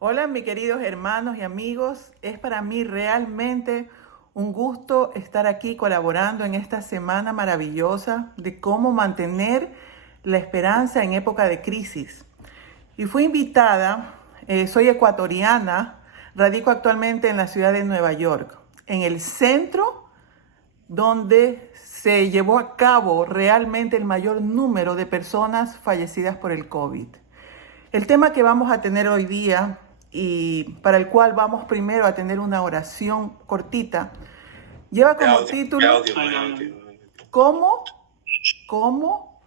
Hola, mis queridos hermanos y amigos. Es para mí realmente un gusto estar aquí colaborando en esta semana maravillosa de cómo mantener la esperanza en época de crisis. Y fui invitada, soy ecuatoriana, radico actualmente en la ciudad de Nueva York, en el centro donde se llevó a cabo realmente el mayor número de personas fallecidas por el COVID. El tema que vamos a tener hoy día y para el cual vamos primero a tener una oración cortita, lleva como título ¿Cómo, cómo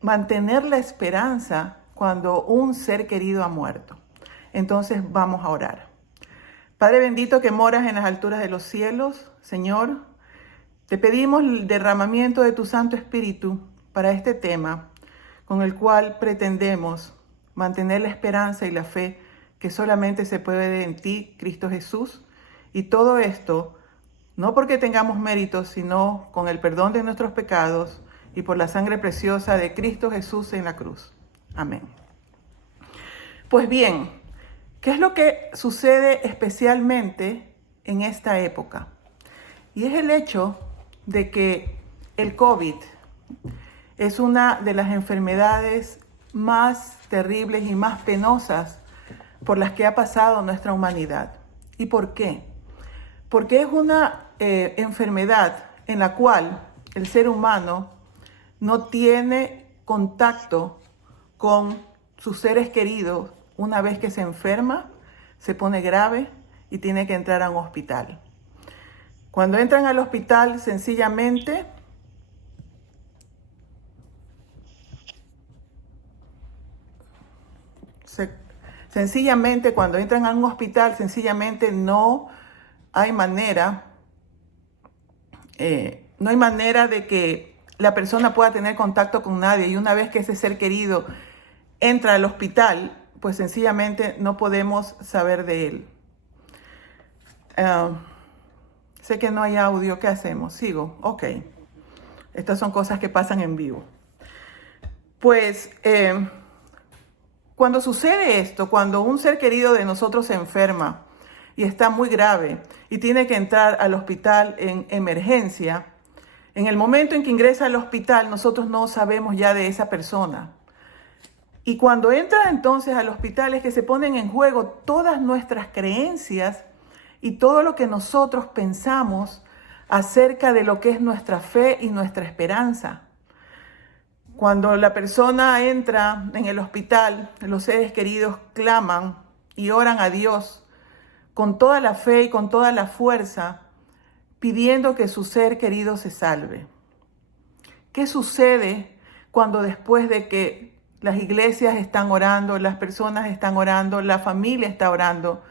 mantener la esperanza cuando un ser querido ha muerto? Entonces vamos a orar. Padre bendito que moras en las alturas de los cielos, Señor, te pedimos el derramamiento de tu Santo Espíritu para este tema, con el cual pretendemos mantener la esperanza y la fe que solamente se puede en ti, Cristo Jesús. Y todo esto, no porque tengamos méritos, sino con el perdón de nuestros pecados y por la sangre preciosa de Cristo Jesús en la cruz. Amén. Pues bien, ¿qué es lo que sucede especialmente en esta época? Y es el hecho de que el COVID es una de las enfermedades más terribles y más penosas por las que ha pasado nuestra humanidad. ¿Y por qué? Porque es una enfermedad en la cual el ser humano no tiene contacto con sus seres queridos una vez que se enferma, se pone grave y tiene que entrar a un hospital. Cuando entran al hospital, sencillamente cuando entran a un hospital, sencillamente hay manera, no hay manera de que la persona pueda tener contacto con nadie. Y una vez que ese ser querido entra al hospital, pues sencillamente no podemos saber de él. Sé que no hay audio, ¿qué hacemos? Sigo, ok. Estas son cosas que pasan en vivo. Pues cuando sucede esto, cuando un ser querido de nosotros se enferma y está muy grave y tiene que entrar al hospital en emergencia, en el momento en que ingresa al hospital nosotros no sabemos ya de esa persona. Y cuando entra entonces al hospital es que se ponen en juego todas nuestras creencias y todo lo que nosotros pensamos acerca de lo que es nuestra fe y nuestra esperanza. Cuando la persona entra en el hospital, los seres queridos claman y oran a Dios con toda la fe y con toda la fuerza, pidiendo que su ser querido se salve. ¿Qué sucede cuando después de que las iglesias están orando, las personas están orando, la familia está orando?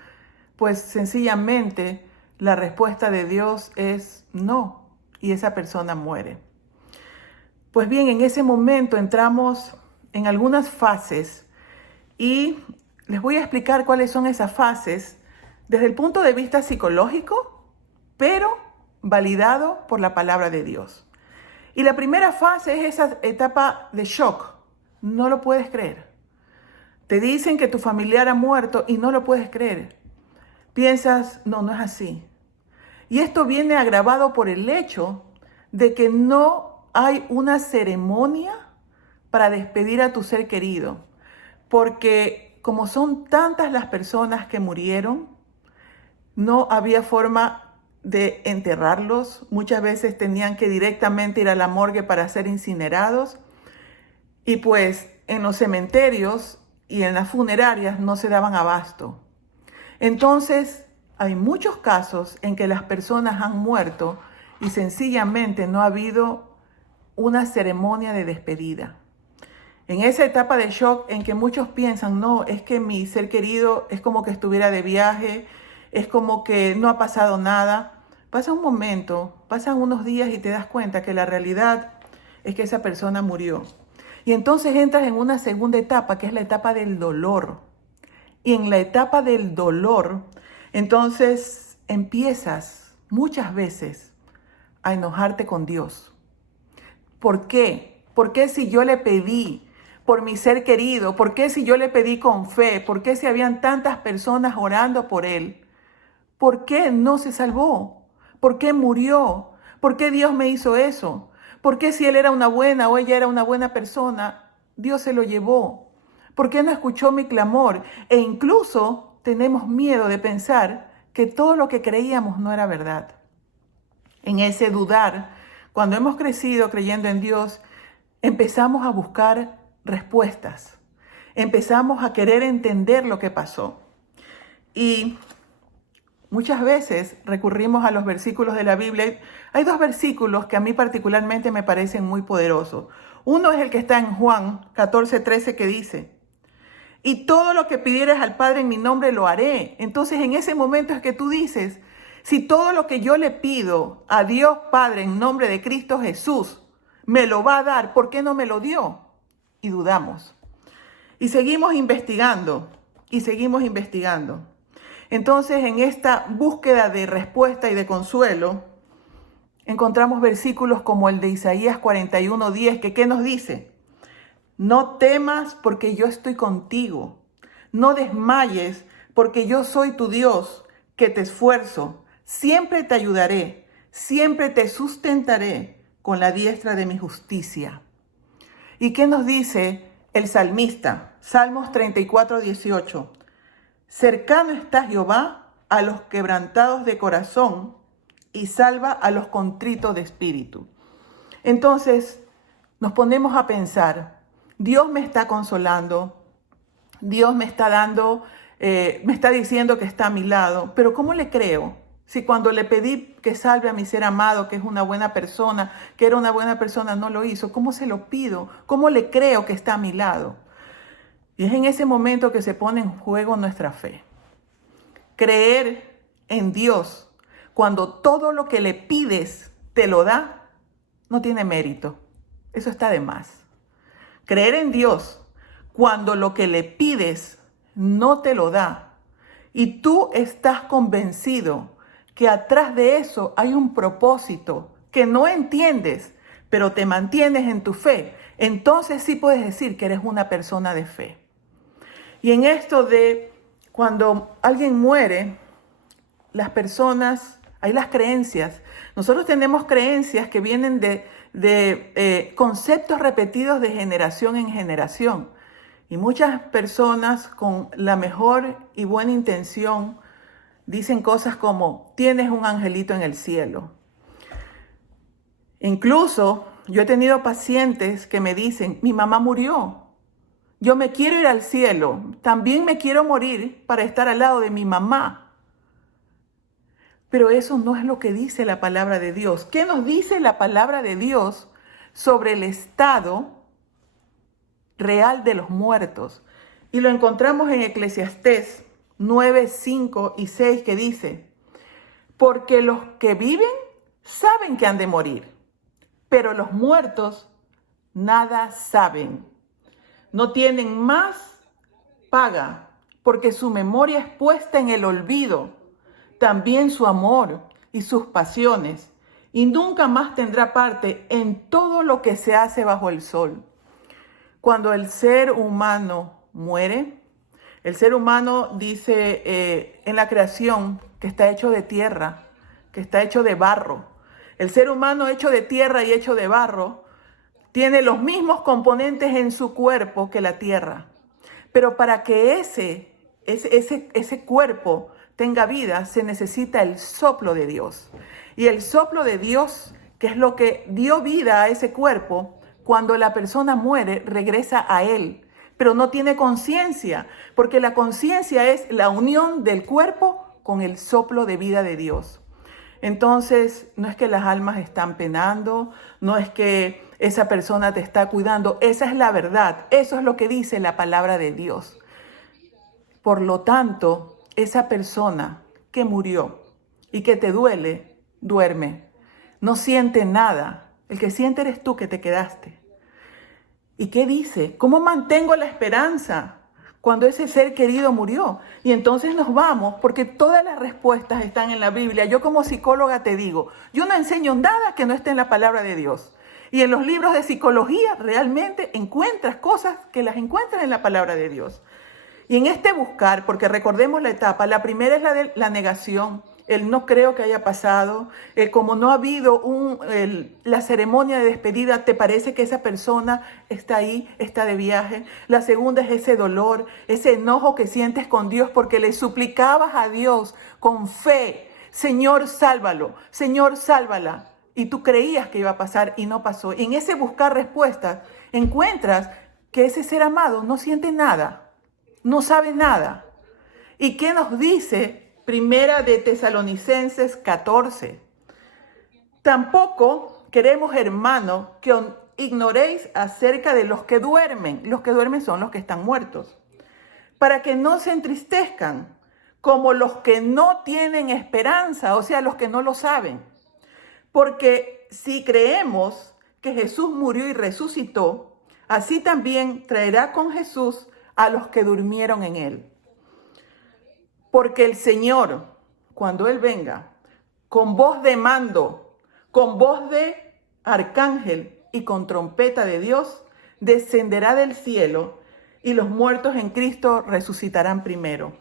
Pues sencillamente la respuesta de Dios es no, y esa persona muere. Pues bien, en ese momento entramos en algunas fases y les voy a explicar cuáles son esas fases desde el punto de vista psicológico, pero validado por la palabra de Dios. Y la primera fase es esa etapa de shock. No lo puedes creer. Te dicen que tu familiar ha muerto y no lo puedes creer. Piensas, no, no es así. Y esto viene agravado por el hecho de que no hay una ceremonia para despedir a tu ser querido. Porque como son tantas las personas que murieron, no había forma de enterrarlos. Muchas veces tenían que directamente ir a la morgue para ser incinerados. Y pues en los cementerios y en las funerarias no se daban abasto. Entonces, hay muchos casos en que las personas han muerto y sencillamente no ha habido una ceremonia de despedida. En esa etapa de shock en que muchos piensan, no, es que mi ser querido es como que estuviera de viaje, es como que no ha pasado nada. Pasa un momento, pasan unos días y te das cuenta que la realidad es que esa persona murió. Y entonces entras en una segunda etapa, que es la etapa del dolor. Y en la etapa del dolor, entonces empiezas muchas veces a enojarte con Dios. ¿Por qué? Porque si yo le pedí por mi ser querido? ¿Por qué si yo le pedí con fe? ¿Por qué si habían tantas personas orando por él? ¿Por qué no se salvó? ¿Por qué murió? ¿Por qué Dios me hizo eso? ¿Por qué si él era una buena o ella era una buena persona, Dios se lo llevó? ¿Por qué no escuchó mi clamor? E incluso tenemos miedo de pensar que todo lo que creíamos no era verdad. En ese dudar, cuando hemos crecido creyendo en Dios, empezamos a buscar respuestas. Empezamos a querer entender lo que pasó. Y muchas veces recurrimos a los versículos de la Biblia. Hay dos versículos que a mí particularmente me parecen muy poderosos. Uno es el que está en Juan 14:13 que dice: y todo lo que pidieres al Padre en mi nombre lo haré. Entonces en ese momento es que tú dices, si todo lo que yo le pido a Dios Padre en nombre de Cristo Jesús me lo va a dar, ¿por qué no me lo dio? Y dudamos. Y seguimos investigando, y seguimos investigando. Entonces, en esta búsqueda de respuesta y de consuelo, encontramos versículos como el de Isaías 41:10, que ¿qué nos dice? No temas porque yo estoy contigo. No desmayes porque yo soy tu Dios, que te esfuerzo. Siempre te ayudaré, siempre te sustentaré con la diestra de mi justicia. ¿Y qué nos dice el salmista? Salmos 34:18. Cercano está Jehová a los quebrantados de corazón y salva a los contritos de espíritu. Entonces nos ponemos a pensar, Dios me está consolando, Dios me está dando, me está diciendo que está a mi lado, pero ¿cómo le creo? Si cuando le pedí que salve a mi ser amado, que es una buena persona, que era una buena persona, no lo hizo, ¿cómo se lo pido? ¿Cómo le creo que está a mi lado? Y es en ese momento que se pone en juego nuestra fe. Creer en Dios cuando todo lo que le pides te lo da, no tiene mérito. Eso está de más. Creer en Dios cuando lo que le pides no te lo da y tú estás convencido que atrás de eso hay un propósito que no entiendes, pero te mantienes en tu fe, entonces sí puedes decir que eres una persona de fe. Y en esto de cuando alguien muere, las personas, hay las creencias. Nosotros tenemos creencias que vienen de conceptos repetidos de generación en generación. Y muchas personas con la mejor y buena intención dicen cosas como, tienes un angelito en el cielo. Incluso yo he tenido pacientes que me dicen, mi mamá murió. Yo me quiero ir al cielo, también me quiero morir para estar al lado de mi mamá. Pero eso no es lo que dice la palabra de Dios. ¿Qué nos dice la palabra de Dios sobre el estado real de los muertos? Y lo encontramos en Eclesiastés 9, 5 y 6 que dice, porque los que viven saben que han de morir, pero los muertos nada saben. No tienen más paga, porque su memoria es puesta en el olvido, también su amor y sus pasiones, y nunca más tendrá parte en todo lo que se hace bajo el sol. Cuando el ser humano muere, el ser humano dice en la creación que está hecho de tierra, que está hecho de barro. El ser humano hecho de tierra y hecho de barro tiene los mismos componentes en su cuerpo que la tierra. Pero para que ese cuerpo tenga vida, se necesita el soplo de Dios. Y el soplo de Dios, que es lo que dio vida a ese cuerpo, cuando la persona muere, regresa a él. Pero no tiene conciencia, porque la conciencia es la unión del cuerpo con el soplo de vida de Dios. Entonces, no es que las almas están penando, no es que esa persona te está cuidando, esa es la verdad, eso es lo que dice la palabra de Dios. Por lo tanto, esa persona que murió y que te duele, duerme, no siente nada, el que siente eres tú que te quedaste. ¿Y qué dice? ¿Cómo mantengo la esperanza cuando ese ser querido murió? Y entonces nos vamos, porque todas las respuestas están en la Biblia. Yo como psicóloga te digo, yo no enseño nada que no esté en la palabra de Dios. Y en los libros de psicología realmente encuentras cosas que las encuentras en la palabra de Dios. Y en este buscar, porque recordemos la etapa, la primera es la de la negación, el no creo que haya pasado, como no ha habido la ceremonia de despedida, te parece que esa persona está ahí, está de viaje. La segunda es ese dolor, ese enojo que sientes con Dios porque le suplicabas a Dios con fe, Señor, sálvalo, Señor, sálvala. Y tú creías que iba a pasar y no pasó. Y en ese buscar respuestas encuentras que ese ser amado no siente nada, no sabe nada. ¿Y qué nos dice Primera de Tesalonicenses 14? Tampoco queremos, hermano, que ignoréis acerca de los que duermen. Los que duermen son los que están muertos. Para que no se entristezcan como los que no tienen esperanza, o sea, los que no lo saben. Porque si creemos que Jesús murió y resucitó, así también traerá con Jesús a los que durmieron en él. Porque el Señor, cuando Él venga, con voz de mando, con voz de arcángel y con trompeta de Dios, descenderá del cielo y los muertos en Cristo resucitarán primero.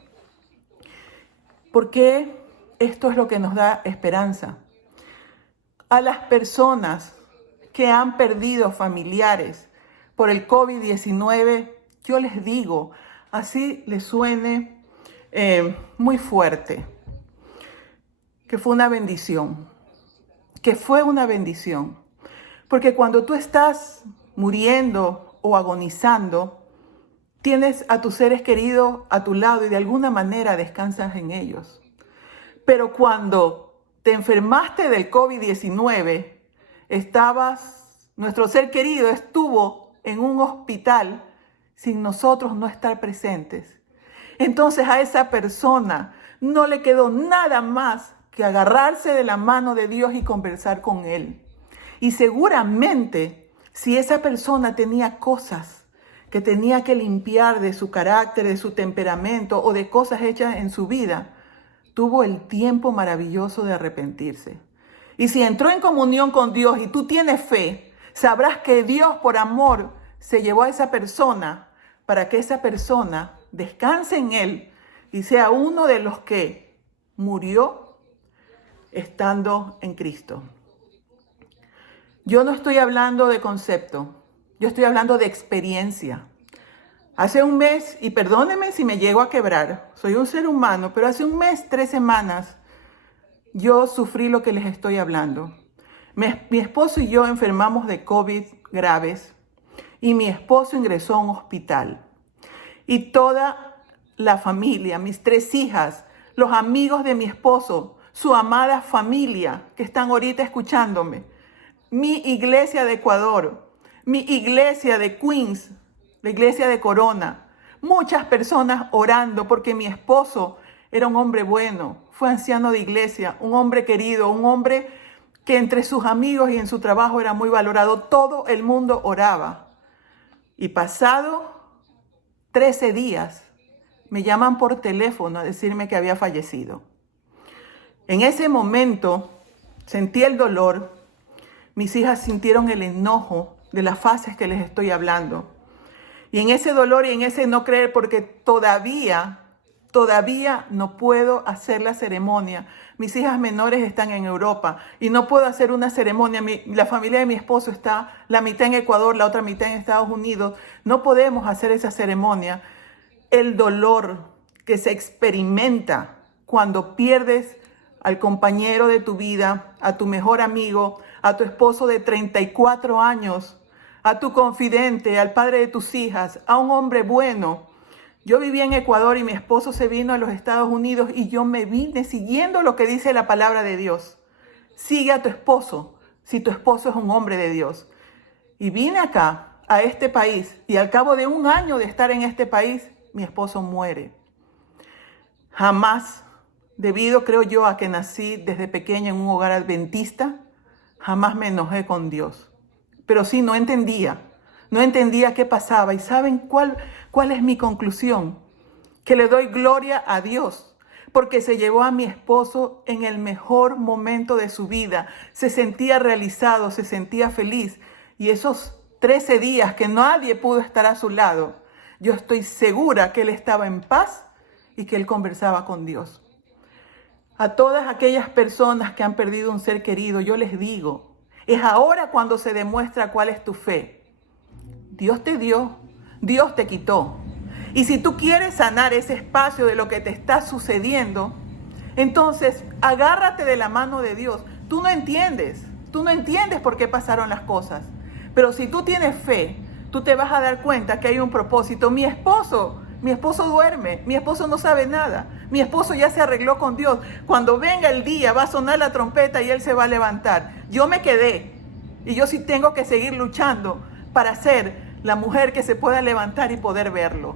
Porque esto es lo que nos da esperanza. A las personas que han perdido familiares por el COVID-19, yo les digo, así les suene muy fuerte, que fue una bendición, porque cuando tú estás muriendo o agonizando, tienes a tus seres queridos a tu lado y de alguna manera descansas en ellos. Pero cuando te enfermaste del COVID-19, nuestro ser querido estuvo en un hospital sin nosotros no estar presentes. Entonces a esa persona no le quedó nada más que agarrarse de la mano de Dios y conversar con Él. Y seguramente si esa persona tenía cosas que tenía que limpiar de su carácter, de su temperamento o de cosas hechas en su vida, tuvo el tiempo maravilloso de arrepentirse. Y si entró en comunión con Dios y tú tienes fe, sabrás que Dios por amor se llevó a esa persona para que esa persona descanse en Él y sea uno de los que murió estando en Cristo. Yo no estoy hablando de concepto, yo estoy hablando de experiencia. Hace un mes, y perdónenme si me llego a quebrar, soy un ser humano, pero hace un mes, 3 semanas, yo sufrí lo que les estoy hablando. Mi esposo y yo enfermamos de COVID graves y mi esposo ingresó a un hospital. Y toda la familia, mis 3 hijas, los amigos de mi esposo, su amada familia que están ahorita escuchándome, mi iglesia de Ecuador, mi iglesia de Queens, la iglesia de Corona, muchas personas orando porque mi esposo era un hombre bueno, fue anciano de iglesia, un hombre querido, un hombre que entre sus amigos y en su trabajo era muy valorado. Todo el mundo oraba. Y pasado 13 días, me llaman por teléfono a decirme que había fallecido. En ese momento sentí el dolor, mis hijas sintieron el enojo de las fases que les estoy hablando. Y en ese dolor y en ese no creer, porque todavía no puedo hacer la ceremonia. Mis hijas menores están en Europa y no puedo hacer una ceremonia. La familia de mi esposo está la mitad en Ecuador, la otra mitad en Estados Unidos. No podemos hacer esa ceremonia. El dolor que se experimenta cuando pierdes al compañero de tu vida, a tu mejor amigo, a tu esposo de 34 años, a tu confidente, al padre de tus hijas, a un hombre bueno. Yo vivía en Ecuador y mi esposo se vino a los Estados Unidos y yo me vine siguiendo lo que dice la palabra de Dios. Sigue a tu esposo, si tu esposo es un hombre de Dios. Y vine acá, a este país, y al cabo de 1 año de estar en este país, mi esposo muere. Jamás, debido creo yo a que nací desde pequeña en un hogar adventista, jamás me enojé con Dios. Pero sí, no entendía qué pasaba. ¿Y saben cuál es mi conclusión? Que le doy gloria a Dios, porque se llevó a mi esposo en el mejor momento de su vida. Se sentía realizado, se sentía feliz. Y esos 13 días que nadie pudo estar a su lado, yo estoy segura que él estaba en paz y que él conversaba con Dios. A todas aquellas personas que han perdido un ser querido, yo les digo, es ahora cuando se demuestra cuál es tu fe. Dios te dio, Dios te quitó. Y si tú quieres sanar ese espacio de lo que te está sucediendo, entonces agárrate de la mano de Dios. Tú no entiendes por qué pasaron las cosas. Pero si tú tienes fe, tú te vas a dar cuenta que hay un propósito. Mi esposo duerme, mi esposo no sabe nada. Mi esposo ya se arregló con Dios. Cuando venga el día va a sonar la trompeta y él se va a levantar. Yo me quedé y yo sí tengo que seguir luchando para ser la mujer que se pueda levantar y poder verlo.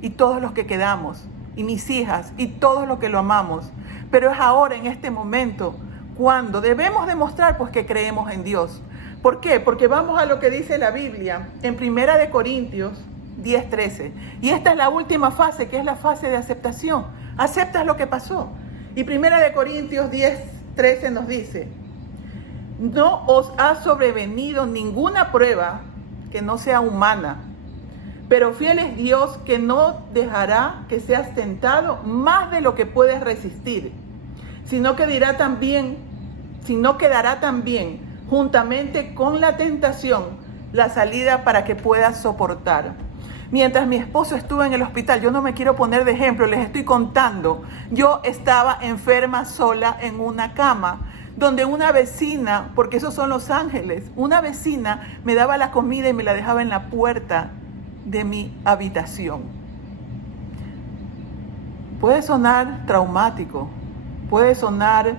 Y todos los que quedamos, y mis hijas, y todos los que lo amamos. Pero es ahora, en este momento, cuando debemos demostrar pues que creemos en Dios. ¿Por qué? Porque vamos a lo que dice la Biblia en 1 Corintios 10:13. Y esta es la última fase, que es la fase de aceptación. Aceptas lo que pasó. Y 1 Corintios 10:13 nos dice: no os ha sobrevenido ninguna prueba que no sea humana, pero fiel es Dios, que no dejará que seas tentado más de lo que puedes resistir, sino quedará también juntamente con la tentación la salida para que puedas soportar. Mientras mi esposo estuvo en el hospital, yo no me quiero poner de ejemplo, les estoy contando. Yo estaba enferma sola en una cama, donde una vecina, porque esos son los ángeles, una vecina me daba la comida y me la dejaba en la puerta de mi habitación. Puede sonar traumático, puede sonar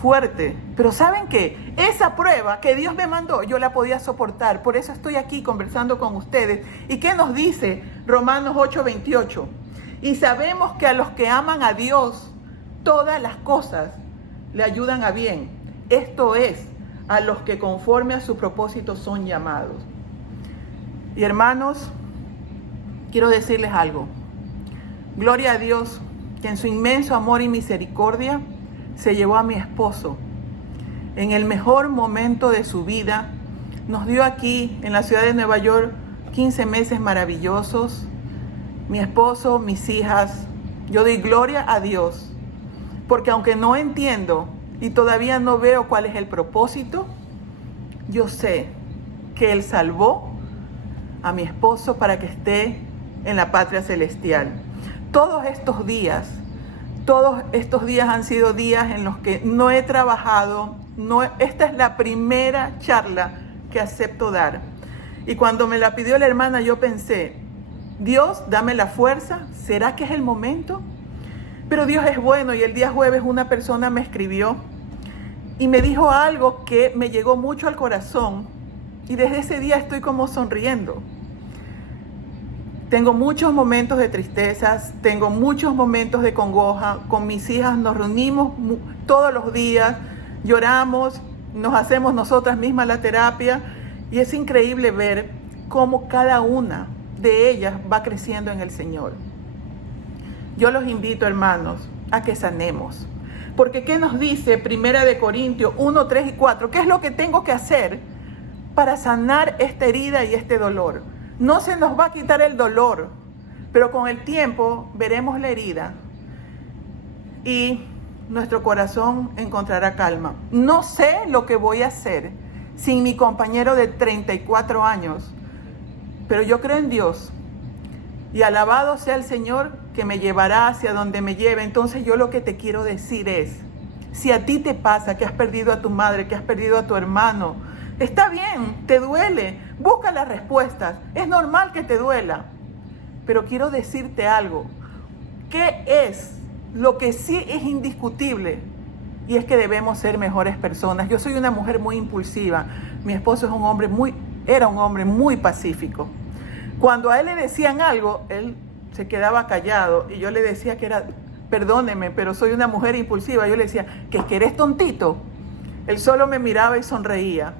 fuerte, pero ¿saben qué? Esa prueba que Dios me mandó, yo la podía soportar. Por eso estoy aquí conversando con ustedes. ¿Y qué nos dice Romanos 8:28? Y sabemos que a los que aman a Dios, todas las cosas le ayudan a bien. Esto es, a los que conforme a su propósito son llamados. Y hermanos, quiero decirles algo. Gloria a Dios, que en su inmenso amor y misericordia se llevó a mi esposo en el mejor momento de su vida. Nos dio aquí en la ciudad de Nueva York 15 meses maravillosos. Mi esposo, mis hijas, yo doy gloria a Dios, porque aunque no entiendo y todavía no veo cuál es el propósito, yo sé que Él salvó a mi esposo para que esté en la patria celestial. Todos estos días han sido días en los que no he trabajado. Esta es la primera charla que acepto dar. Y cuando me la pidió la hermana, yo pensé, Dios, dame la fuerza, ¿será que es el momento? Pero Dios es bueno, y el día jueves una persona me escribió y me dijo algo que me llegó mucho al corazón, y desde ese día estoy como sonriendo. Tengo muchos momentos de tristezas, tengo muchos momentos de congoja. Con mis hijas nos reunimos todos los días, lloramos, nos hacemos nosotras mismas la terapia, y es increíble ver cómo cada una de ellas va creciendo en el Señor. Yo los invito, hermanos, a que sanemos. Porque ¿qué nos dice 1 Corintios 1, 3 y 4? ¿Qué es lo que tengo que hacer para sanar esta herida y este dolor? No se nos va a quitar el dolor, pero con el tiempo veremos la herida y nuestro corazón encontrará calma. No sé lo que voy a hacer sin mi compañero de 34 años, pero yo creo en Dios, y alabado sea el Señor que me llevará hacia donde me lleve. Entonces yo lo que te quiero decir es, si a ti te pasa que has perdido a tu madre, que has perdido a tu hermano, está bien, te duele, busca las respuestas, es normal que te duela, pero quiero decirte algo, ¿qué es lo que sí es indiscutible? Y es que debemos ser mejores personas. Yo soy una mujer muy impulsiva, mi esposo era un hombre muy pacífico. Cuando a él le decían algo, él se quedaba callado, y yo le decía que era, perdóneme, pero soy una mujer impulsiva. Yo le decía, que eres tontito. Él solo me miraba y sonreía.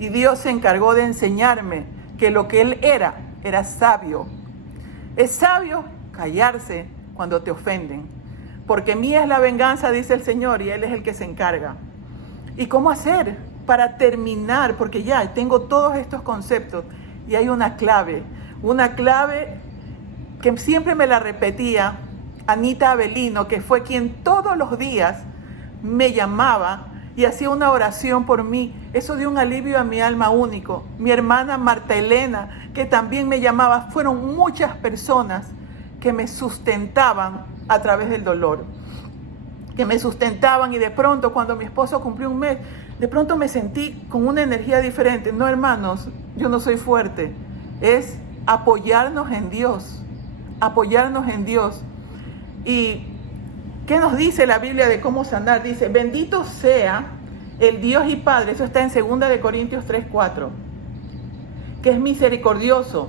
Y Dios se encargó de enseñarme que lo que él era sabio. Es sabio callarse cuando te ofenden, porque mía es la venganza, dice el Señor, y Él es el que se encarga. ¿Y cómo hacer? para terminar, porque ya tengo todos estos conceptos y hay una clave que siempre me la repetía Anita Avelino, que fue quien todos los días me llamaba y hacía una oración por mí. Eso dio un alivio a mi alma único. Mi hermana Marta Elena, que también me llamaba. Fueron muchas personas que me sustentaban a través del dolor, que me sustentaban, y de pronto cuando mi esposo cumplió un mes, de pronto me sentí con una energía diferente. No, hermanos, yo no soy fuerte. Es apoyarnos en Dios, apoyarnos en Dios. ¿Y qué nos dice la Biblia de cómo sanar? Dice, bendito sea el Dios y Padre, eso está en 2 de Corintios 3:4, que es misericordioso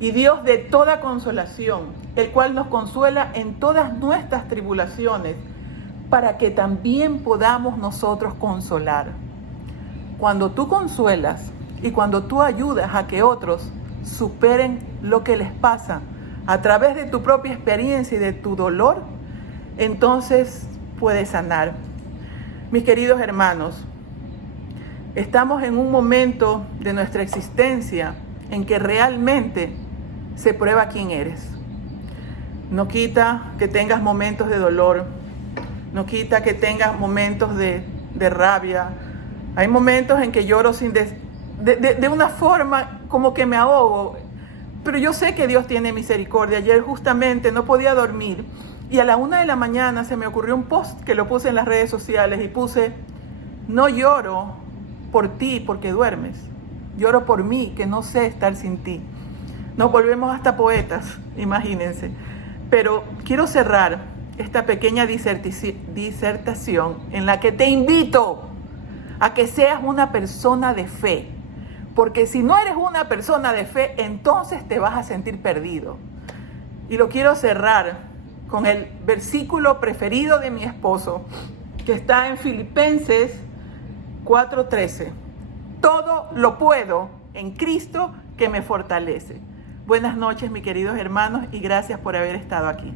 y Dios de toda consolación, el cual nos consuela en todas nuestras tribulaciones, para que también podamos nosotros consolar. Cuando tú consuelas y cuando tú ayudas a que otros superen lo que les pasa a través de tu propia experiencia y de tu dolor, entonces puedes sanar. Mis queridos hermanos, estamos en un momento de nuestra existencia en que realmente se prueba quién eres. No quita que tengas momentos de dolor, no quita que tengas momentos de rabia. Hay momentos en que lloro de una forma como que me ahogo, pero yo sé que Dios tiene misericordia. Ayer justamente no podía dormir y a la 1 de la mañana se me ocurrió un post que lo puse en las redes sociales y puse: no lloro por ti porque duermes, lloro por mí que no sé estar sin ti. Nos volvemos hasta poetas, imagínense. Pero quiero cerrar esta pequeña disertación en la que te invito a que seas una persona de fe. Porque si no eres una persona de fe, entonces te vas a sentir perdido. Y lo quiero cerrar con el versículo preferido de mi esposo, que está en Filipenses 4:13. Todo lo puedo en Cristo que me fortalece. Buenas noches, mis queridos hermanos, y gracias por haber estado aquí.